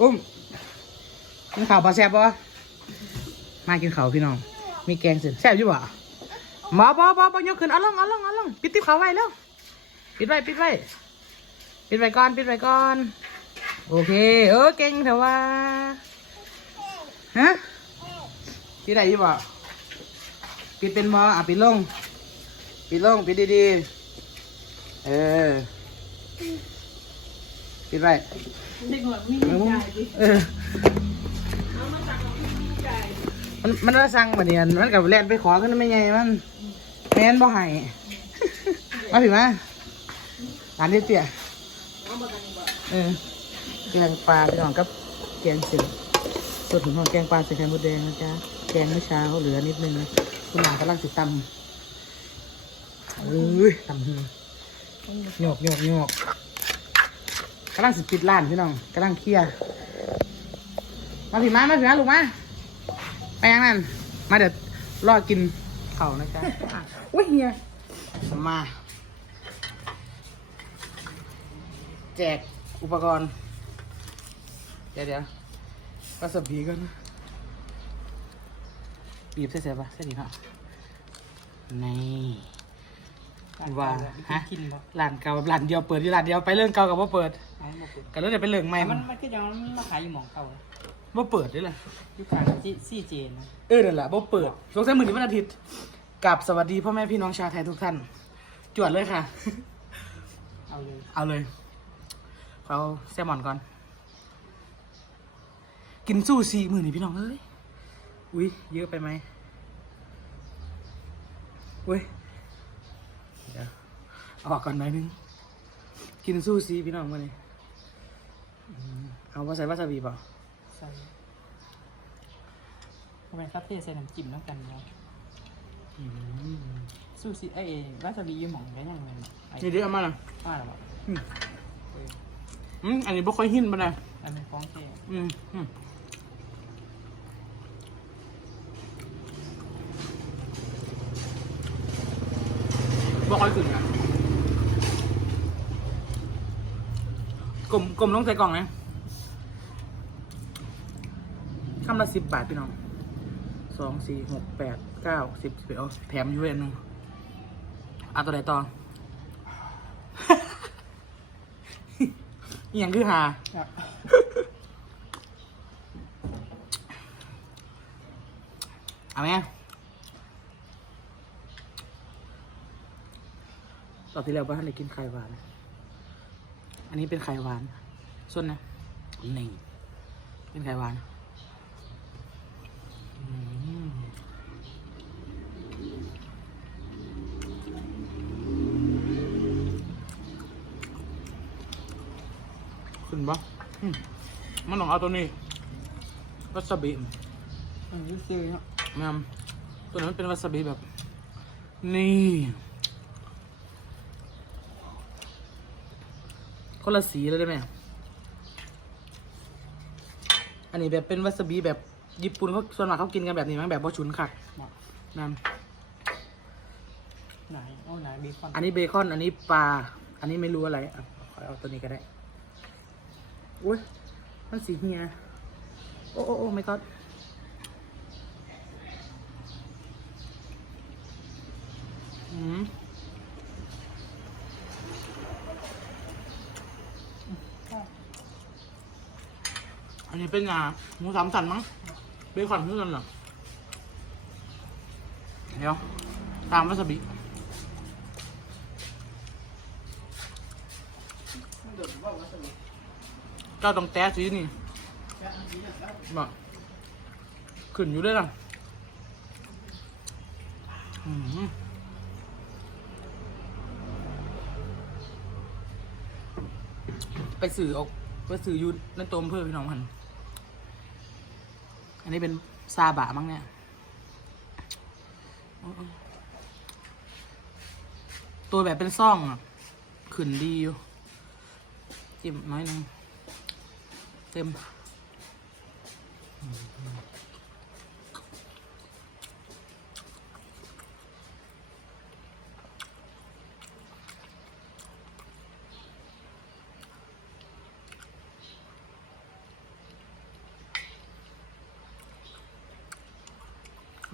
อุ้มกินข้าวปลาแซ่บปะมากินข้าวพี่น้อง มีแกงเสร็จแซ่บอยู่ปะมอบอบอบอยกขึ้นเอาลงเอาลงเอาลงปิดติ๊บเขาไว้แล้วปิดไว้ปิดไว้ปิดไว้ก่อนปิดไว้ก่อน โอเค เออเก่งแต่ว่าฮะปิดได้อยู่ปะปิดเป็นบออะปิดลง ปิดลงปิดดีๆ เออ ปิดไว้ เด็กหัวมีเออมันมันว่าสั่งมาเนี่ยมันกับแลนไปขอขึ้นไม่ไงมันแมนบ่ให้มาถึงมาร้านนี้เตี้ยเออแกงปลาพี่น้องกับแกงเสือสดถึงห้องแกงปลาใส่ไข่มดแดงนะจ๊ะแกงเมื่อเช้าเหลือนิดนึงนะคุณหลากำลังติดตำเอ้ยตำหือโยกโยกโยก กำลังสิปิดร้านพี่น้องกำลังเคลียร์มาผิมามาผิมาลูกมาไปยังนั่นมาเดี๋ยวรอกินเข่าวนะจ๊ะอุ้ยเฮียมาแจกอุปกรณ์ เดี๋ยวเดี๋ยววาซาบิกันบีบเสียๆปะเสียดีเนาะนี่ ว่าฮะกินบ่ร้านเก่าร้านเดียวเปิดอยู่ร้านเดียวไปเรื่องเก่ากับว่าเปิดเอามาเปิดกันแล้วเดี๋ยวไปเรื่องใหม่มัมันนมันก็ยังมาขายอยู่หมองเก่าว่าเปิดด้วยล่ะอยู่ข้างซี่เจนนะเออนั่นแหละว่าเปิดสงสัยมือนี้วันอาทิตย์กับสวัสดีพ่อแม่พี่น้องชาวไทยทุกท่าน จวดเลยค่ะ เอาเลยเอาเลยเขาแซลมอนก่อน กินซูซีมือนี่พี่น้องเอ้ย อุ้ยเยอะไปไหมอุ้ยเดี๋ยวเอาออกก่อนหน่อยนึง กินซูซีพี่น้องมาเลยอืมเอาว่าใส่วาซาบิเปล่าใส่ทำไมครับเทใส่น้ำจิ้มแล้วกันเนาะอืมซูชิเอ้ยวาซาบิอยู่หมองได้ยังไงไอ้นี่เดี๋ยวเอามาละว่าหรอบอกอืมอืมอันนี้บ่ค่อยหินปะนะอันเป็นของแท้อืมอืมบ่ค่อยขึ้นนะ กลมกลมลงใส่กล่องนะคำละสิบบาทพี่น้องสองสี่หกแปดเก้าสิบสิบเอ็ดเอาแถมอยู่เวนหนึ่งเอาตัวไหนต่ออย่างคือหาเอาไหมตอนที่แล้วบ้านเลยกินไข่หวาน อันนี้เป็นไข่หวาน ส่วนนะหนึ่งเป็นไข่หวานอืมขึ้นปะอืมมันต้องเอาตัวนี้วัสบิอันนี้ซื้อเนาะแม่มตัวนั้นเป็นวาซาบิแบบ นี่ คนละสีเลยได้ไหมอันนี้แบบเป็นวาซาบิแบบญี่ปุ่นเขาส่วนมากเขากินกันแบบนี้มั้งแบบว่าชุนคักบอกแม่มไหนโอ้ไหนเบคอนอันนี้เบคอน อันนี้ปลา อันนี้ไม่รู้อะไรอะขอเอาตัวนี้ก็ได้ อุ้ยมันสีเฮีย โอ้โอ้โอ้ไม่ก็อืม อันนี้เป็นงาหมูสามสันมั้งเบคอนเพื่อนเหรอเดี๋ยว ตามวาซาบิเจ้าต้องแตะสีนี่บอกขึ้นอยู่ด้วยล่ะอืมไปสื่อออกไปสื่ออยูในตัวอำเพื่อพี่น้องมัน อันนี้เป็นซาบะมั้งเนี่ย ตัวแบบเป็นซ่องอะขึ้นดีอยู่จิ้มน้อยนึงเต็ม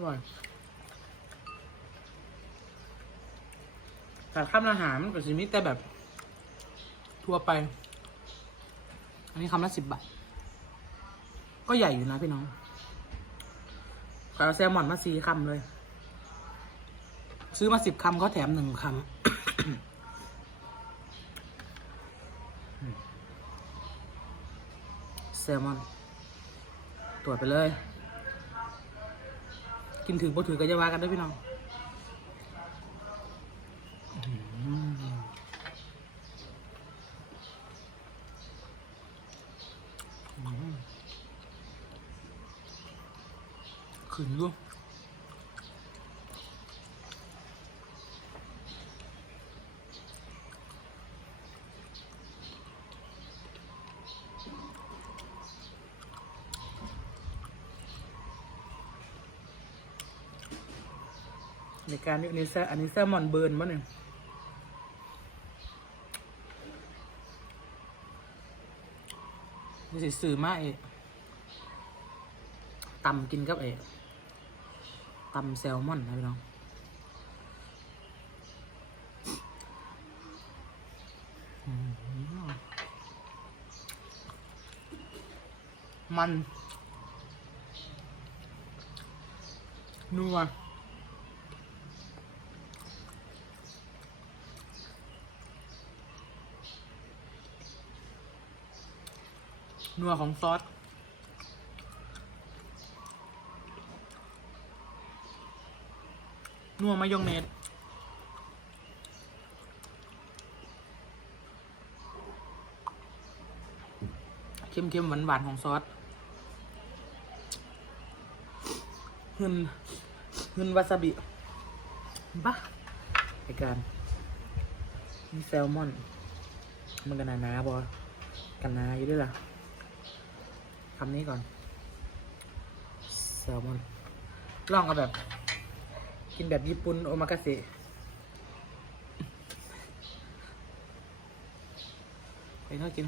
ร่อยแต่ข้ามอาหารมันก็สิมีแต่แบบ ทั่วไป อันนี้คำละสิบบาท ก็ใหญ่อยู่นะพี่น้องก็เอาแซลมอนมาสี่คำเลย ซื้อมาสิบคำเขาแถมหนึ่งคำแซลมอนตรวจไปเลย กินถึงพอถือก็จะว่ากันด้วยพี่น้องขึ้นดูใน การนี้อันนี้แซอันนี้แซลมอนเบิร์นมั้งเนี่ยนี่สิสื่อมาเอะตำกินกับเอะตำแซลมอนนะพี่น้องมันนัว นัวของซอสนัวมายองเนสเค็มๆหวานๆของซอสหึนหึนวาซาบิบ้าไอการนี่แซลมอน มันกันนานาบอกันนาอยู่ด้วยล่ะ คำนี้ก่อนแซลมอนลองเอาแบบ กินแบบญี่ปุ่นโอมากาเสะไปน่ากิน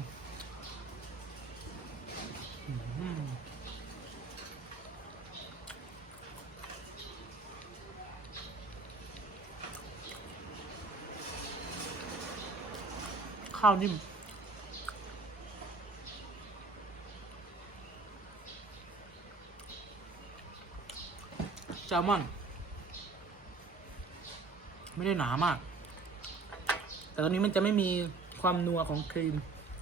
ข้าวนิ่ม ลมอน ไม่ได้หนามาก แต่ตอนนี้มันจะไม่มีความนัวของครีม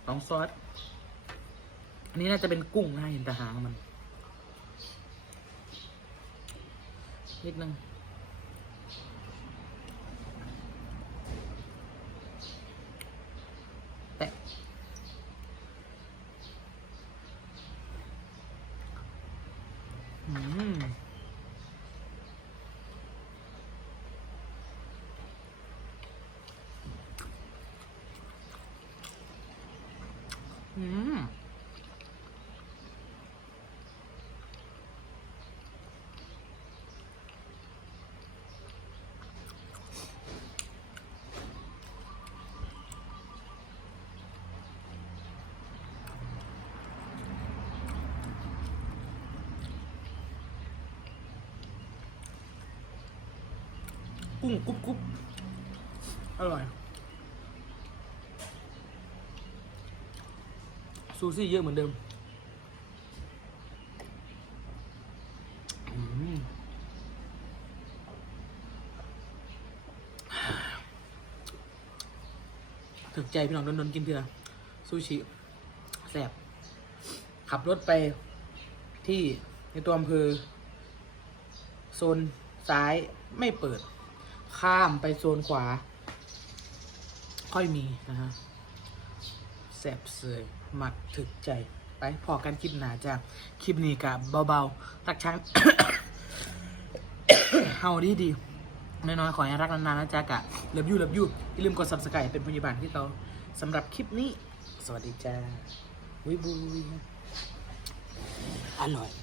ของซอส อันนี้น่าจะเป็นกุ้งนะเห็นแต่หางมัน นิดนึงแต อืมกุ้งกรุบกรุบอร่อย ซูซี่เยอะเหมือนเดิมถึกใจพี่น้องโดนๆกินเถอะซูชิแซ่บขับรถไปที่ในตัวอำเภอโซนซ้ายไม่เปิด ข้ามไปโซนขวา ค่อยมีนะฮะแสบเสย มักถึกใจไปพอกันคลิปหนาจ้ะคลิปนี้กับเบาๆ ตักช้างเฮาดีดีๆน้อยๆขอให้รักนานๆนะจ๊ะกะเลิฟยูเลิฟยูอย่าลืมกด subscribe เป็นพยาบาลที่เราสำหรับคลิปนี้ สวัสดีจ้าวิบุยอร่อย